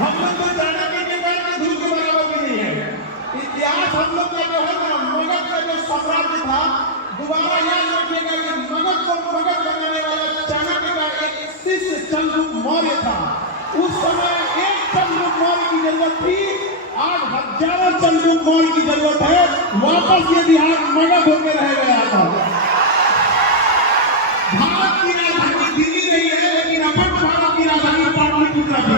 हम लोग तो चाणक्य के बैठ के धूल के बराबर भी नहीं है। इतिहास हम लोग का जो है ना, मगध का जो साम्राज्य था, दोबारा याद रखिएगा कि मगध को मगध बनाने वाला चाणक्य का एक शिष्य चंद्रगुप्त मौर्य था। उस समय एक चंद्रगुप्त मौर्य की जरूरत थी, आज हजारों चंद्रगुप्त मौर्य की जरूरत है। वापस ये बिहार मगध होकर रह गया था। भारत की राजधानी दिल्ली नहीं है, लेकिन अखंड भारत की राजधानी पाटलिपुत्र थी।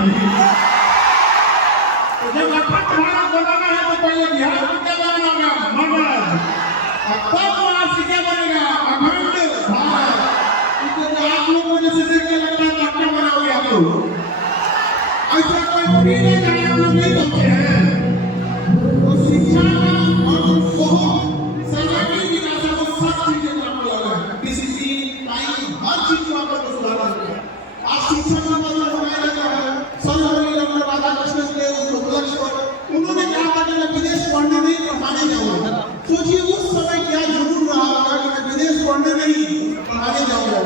तो जब अखंड भारत बनाना है तो पहले बिहार को क्या बनाना होगा? मगध। तब वहां से क्या बनेगा? अखंड भारत। तो आप लोगों ने से देख के लगता है क्या बनाओगे आप लोग? ऐसा कोई फ्री नहीं है, आप लोग नहीं बचे हैं। तो शिक्षा का बहुत सराहनीय विकास है, वो सब चीजें काम लगा है। डिसिप्लिन, टाइम, हर चीज को आपको सुधारना है। आज शिक्षा का मतलब बनाया जाता है। सर्वपल्ली डॉक्टर राधाकृष्णन के उपलक्ष्य पर उन्होंने कहा था कि मैं विदेश पढ़ने नहीं, पढ़ाने जाऊंगा। सोचिए उस समय क्या जुनून रहा होगा कि मैं विदेश पढ़ने नहीं, पढ़ाने जाऊंगा।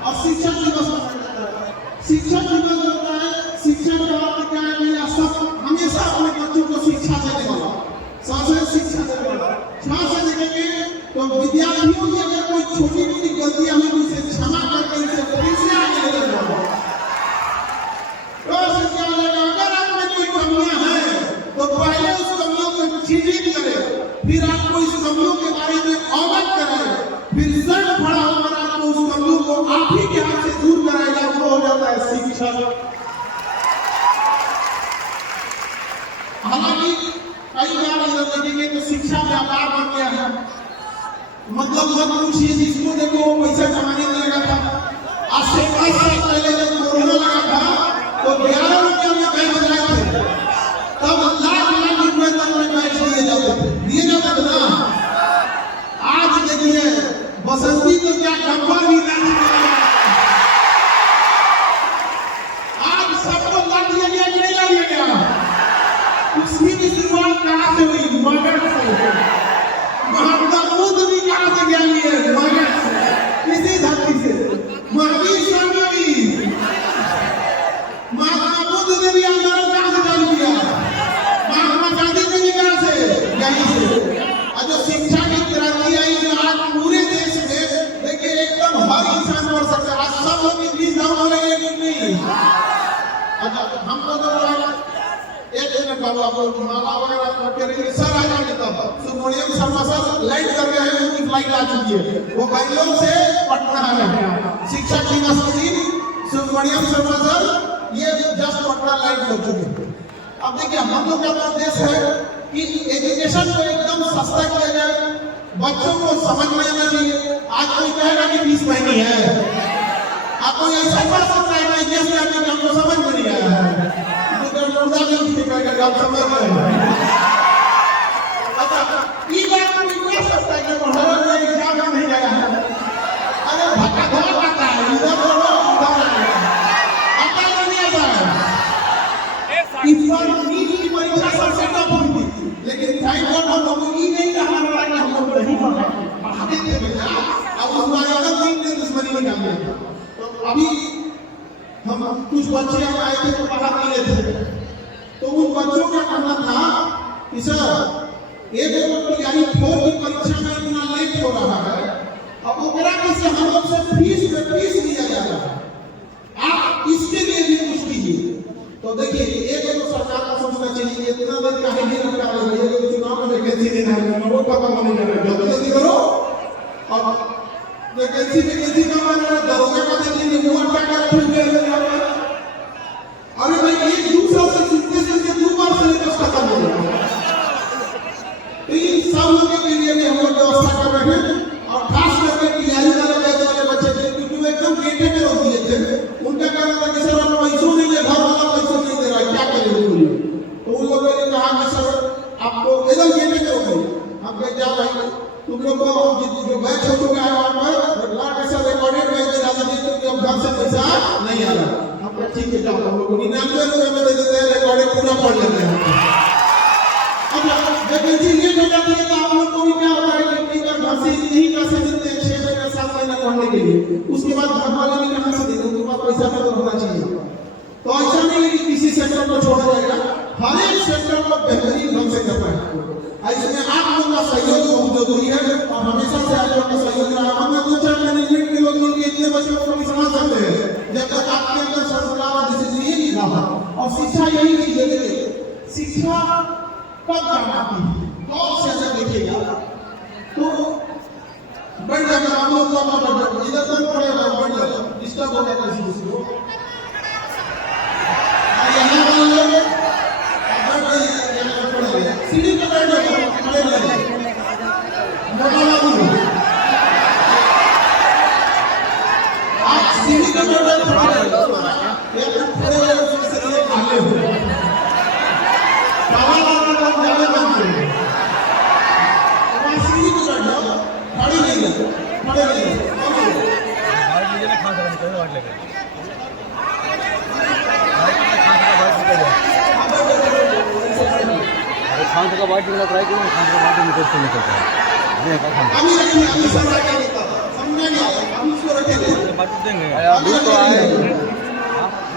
और शिक्षक दिवस मनाया जाता है। शिक्षक दिवस होता है, शिक्षक का अर्थ क्या है? मेरा सब हमेशा अपने बच्चों को शिक्षा देने वाला, शासनिक शिक्षा देने वाला। शासन देखेंगे तो विद्यार्थियों की अगर कोई छोटी मोटी गलती हमें उसे क्षमा करके उसे फिर से आगे ले जाना। तो क्या लगेगा? अगर आप में कोई कमियां हैं तो पहले उस कमियों को चिन्हित करें, फिर आपको इस कमियों के बारे में अवगत कराएं, फिर सर्व खड़ा होकर आपको उस कमियों को आप ही के हाथ से दूर कराएगा। वो हो जाता है शिक्षा। हालांकि कई बार इधर देखेंगे तो शिक्षा व्यापार बन गया है। मतलब मत पूछिए, जिसको देखो वो पैसा कमाने लगा था। आज से 5 साल पहले जब कोरोना लगा था तो 11 रुपये में बैच लगाए थे, तब लाख रुपए तक में बैच दिए जाते थे ना। आज देखिए बसंती तो क्या खबर भी नहीं, आज सबको लग लिया कि नहीं लग गया। उसकी भी शुरुआत कहाँ से हुई? मगध से। महात्मा बुद्ध भी कहाँ से ज्ञान लिए? मगध से, इसी धरती से। महावीर स्वामी भी, महात्मा बुद्ध ने भी आंदोलन कहाँ से चालू किया? महात्मा गांधी ने भी कहाँ से? यहीं से। और जो शिक्षा की क्रांति आई, जो आज पूरे देश में देखिए एकदम हर इंसान पढ़ सकता है। आज सब लोग इंग्लिश डाउन हो रहे हैं कि नहीं? अच्छा हम लोग एक मिनट बाबू, आपको माला वगैरह रखे रहेंगे सर। आ जाएंगे तब सुब्रमण्यम शर्मा सर लाइट कर गए हैं, उनकी फ्लाइट आ चुकी है। वो बैंगलोर से पटना आ रहे हैं। शिक्षक दिवस के दिन सुब्रमण्यम शर्मा सर ये जस्ट पटना लाइट कर चुके हैं। अब देखिए हम लोग का उद्देश्य है कि एजुकेशन को एकदम सस्ता किया जाए, बच्चों को समझ में आना चाहिए। आज कोई कहेगा कि फीस महंगी है, आपको ऐसा पढ़ सकता है कि जैसे आपको समझ में नहीं आया है। आप समझ रहे हैं? अच्छा ये बात को नहीं सकता है कि पढ़ाने में एग्जाम नहीं गया है। अरे धक्का धोखा करता है, इधर बोलो उधर आता नहीं आता है। इस बार नीट की परीक्षा सबसे टफ हुई थी, लेकिन थैंक गॉड हम लोग ये नहीं कहा रहा कि हम लोग नहीं पढ़ाते थे बेटा। अब उस बार अगर नीट ने दुश्मनी निकाल दिया था। तो अभी हम कुछ बच्चे आए थे तो पढ़ा नहीं लेते थे, तो उन बच्चों का कहना था कि सर एक तैयारी 4 की परीक्षा में इतना लेट हो रहा है, अब ओकरा कैसे हम लोग से फीस लिया जा रहा है, आप इसके लिए भी कुछ कीजिए। तो देखिए एक तो सरकार को सोचना चाहिए इतना देर का है रखा है, चुनाव में वैकेंसी देना है, वो पता नहीं कर रहा, जल्दी करो। और वैकेंसी का माना दरोगा का देखिए वो क्या कर रहे हैं। अरे भाई एक दूसरा से सुनते 2 बार सिलेबस खत्म हो गया। तो इन सब लोगों के लिए भी हम लोग व्यवस्था कर रहे हैं। और खास करके तैयारी वाले बच्चे थे, क्योंकि वो एकदम गेटे में रोक दिए थे। उनका कहना था कि सर हम पैसों नहीं दे, घर वाला पैसों नहीं दे रहा, क्या करेंगे? तो उन लोगों ने कहा कि सर आपको एकदम गेटे में रोक दिए। हम कहे क्या भाई तुम लोग को जो बैच हो चुका है वहाँ पर ला के सब रिकॉर्डेड बैच राजा जी क्योंकि अब घर से पैसा नहीं आ रहा। हम ठीक है जाओ, हम लोग 99 रुपये में दे देते हैं, रिकॉर्डेड पूरा पढ़ लेते हैं। अब वैकेंसी लेट हो जाती है तो आप लोग को भी क्या होता है कि घर से यही पैसे देते हैं 6 महीने 7 महीने पढ़ने के लिए। उसके बाद घर वाले भी कहाँ से देंगे? उनके पास पैसा तो होना चाहिए। तो ऐसा नहीं है कि किसी सेक्टर को छोड़ा जाएगा, हर एक सेक्टर को बेहतरीन ढंग से करना है। इसमें आप लोगों का सहयोग बहुत जरूरी है और हमेशा से आप लोगों का सहयोग रहा है। वरना 2-4 मैनेजमेंट के लोग मिलकर इतने बच्चों को नहीं समझ सकते हैं जब तक आपके अंदर संस्कार और डिसिप्लिन ना हो। और शिक्षा यही चीज है, देखिए शिक्षा कब काम आती है, कौन से अगर देखिएगा तो बढ़ जाएगा, हम लोग का बढ़ जाएगा, इधर तक पड़ेगा, बढ़ जाएगा, डिस्टर्ब हो जाएगा किसी को। यहाँ वाले लोग अगर यहाँ पड़ेगा, सीढ़ी पे बैठ जाएगा, खड़े रहेंगे, मोटा लागू आप सीढ़ी पे बैठ जाएगा, खड़े रहेंगे, फिर से ये आगे हो बाबा लोग ज़्यादा बनते हैं, वहाँ सीढ़ी पे बैठ जाओ, खड़े नहीं रहो, खड़े नहीं रहो। खान का बात निकला ट्राई करूँ, खान का बात निकलता है। अभी रखिए, अभी सब रखेंगे, समझ में नहीं आया, अभी इसको रखेंगे। बात देंगे।